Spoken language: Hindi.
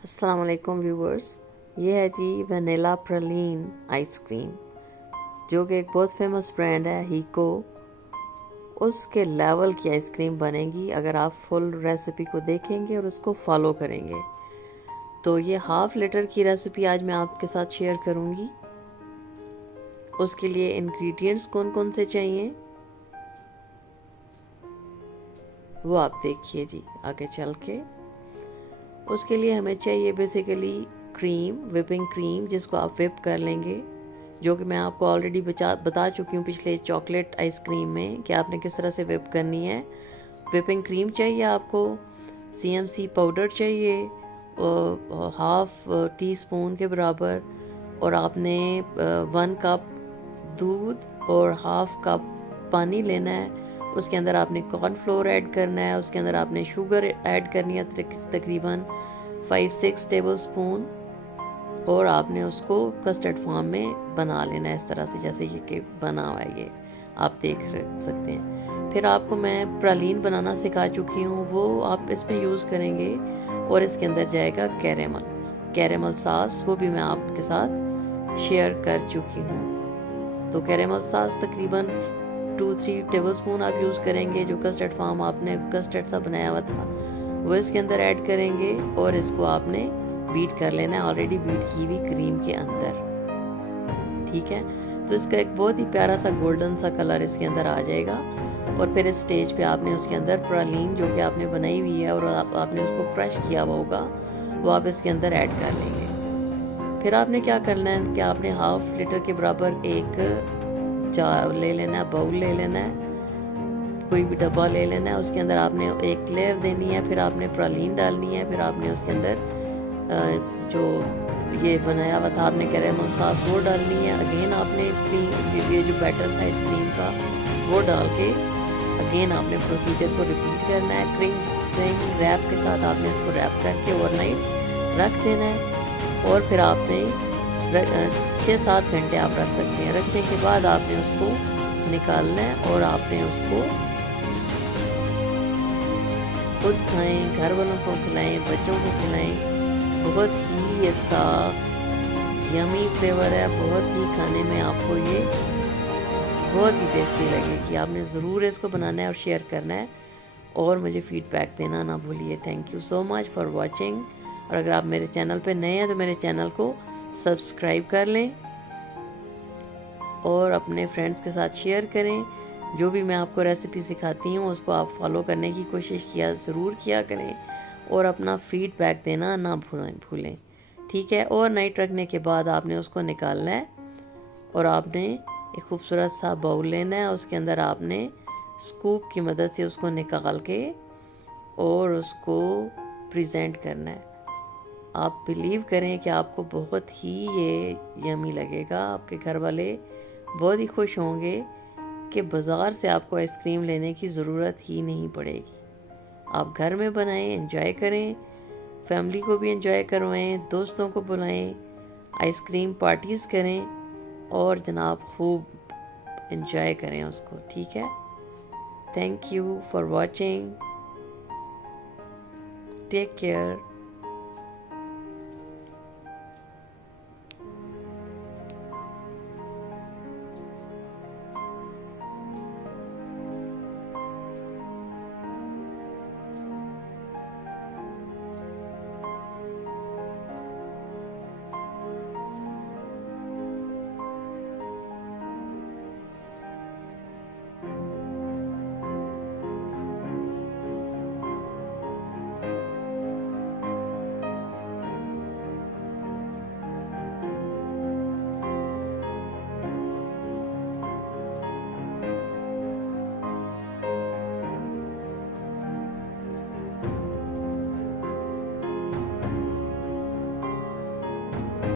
अस्सलाम वालेकुम व्यूवर्स, ये है जी वनीला प्रलीन आइसक्रीम, जो कि एक बहुत फेमस ब्रांड है हीको। उसके लेवल की आइसक्रीम बनेगी अगर आप फुल रेसिपी को देखेंगे और उसको फॉलो करेंगे। तो ये हाफ लीटर की रेसिपी आज मैं आपके साथ शेयर करूंगी। उसके लिए इंग्रेडिएंट्स कौन कौन से चाहिए वो आप देखिए जी आगे चल के। उसके लिए हमें चाहिए बेसिकली क्रीम, विपिंग क्रीम, जिसको आप विप कर लेंगे, जो कि मैं आपको ऑलरेडी बता चुकी हूँ पिछले चॉकलेट आइसक्रीम में कि आपने किस तरह से विप करनी है। विपिंग क्रीम चाहिए आपको, CMC पाउडर चाहिए हाफ टी स्पून के बराबर, और आपने 1 कप दूध और हाफ कप पानी लेना है। उसके अंदर आपने कॉर्नफ्लोर ऐड करना है, उसके अंदर आपने शुगर ऐड करनी है तकरीबन 5-6 टेबल स्पून, और आपने उसको कस्टर्ड फॉर्म में बना लेना है इस तरह से जैसे ये कि बना हुआ है। ये आप देख सकते हैं। फिर आपको मैं प्रालीन बनाना सिखा चुकी हूँ, वो आप इसमें यूज़ करेंगे, और इसके अंदर जाएगा कैरेमल सॉस, वो भी मैं आपके साथ शेयर कर चुकी हूँ। तो कैरेमल सॉस तकरीबन 2-3 टेबल स्पून आप यूज़ करेंगे। जो कस्टर्ड फॉर्म आपने कस्टर्ड सा बनाया हुआ था वो इसके अंदर ऐड करेंगे, और इसको आपने बीट कर लेना है ऑलरेडी बीट की हुई क्रीम के अंदर। ठीक है, तो इसका एक बहुत ही प्यारा सा गोल्डन सा कलर इसके अंदर आ जाएगा। और फिर इस स्टेज पे आपने उसके अंदर प्रालीन जो कि आपने बनाई हुई है और आपने उसको क्रश किया हुआ होगा, वो आप इसके अंदर ऐड कर लेंगे। फिर आपने क्या करना है कि आपने हाफ लीटर के बराबर एक जार ले लेना है, बाउल ले लेना है, कोई भी डब्बा ले लेना है। उसके अंदर आपने एक लेयर देनी है, फिर आपने प्रालीन डालनी है, फिर आपने उसके अंदर जो ये बनाया हुआ था आपने कैरेमल सॉस वो डालनी है। अगेन आपने ये जो बैटर था इस क्रीम का वो डाल के अगेन आपने प्रोसीजर को रिपीट करना है। क्रीम रैप के साथ आपने इसको रैप करके ओवरनाइट रख देना है, और फिर आपने 6-7 घंटे आप रख सकते हैं। रखने के बाद आपने उसको निकालना है, और आपने उसको खुद खाएं, घर वालों को खिलाएं, बच्चों को खिलाएं। बहुत ही इसका यमी फ्लेवर है, बहुत ही खाने में आपको ये बहुत ही टेस्टी लगेगी। आपने ज़रूर इसको बनाना है और शेयर करना है, और मुझे फीडबैक देना ना भूलिए। Thank you so much for watching. और अगर आप मेरे चैनल पे नए हैं तो मेरे चैनल को सब्सक्राइब कर लें और अपने फ्रेंड्स के साथ शेयर करें। जो भी मैं आपको रेसिपी सिखाती हूँ उसको आप फॉलो करने की कोशिश ज़रूर किया करें, और अपना फीडबैक देना ना भूलें। ठीक है, ओवरनाइट रखने के बाद आपने उसको निकालना है, और आपने एक खूबसूरत सा बाउल लेना है। उसके अंदर आपने स्कूप की मदद से उसको निकाल के और उसको प्रेजेंट करना है। आप बिलीव करें कि आपको बहुत ही ये यमी लगेगा। आपके घर वाले बहुत ही खुश होंगे कि बाज़ार से आपको आइसक्रीम लेने की ज़रूरत ही नहीं पड़ेगी। आप घर में बनाएं, एंजॉय करें, फैमिली को भी एंजॉय करवाएं, दोस्तों को बुलाएं, आइसक्रीम पार्टीज़ करें, और जनाब खूब एंजॉय करें उसको। ठीक है, thank you for watching, take care.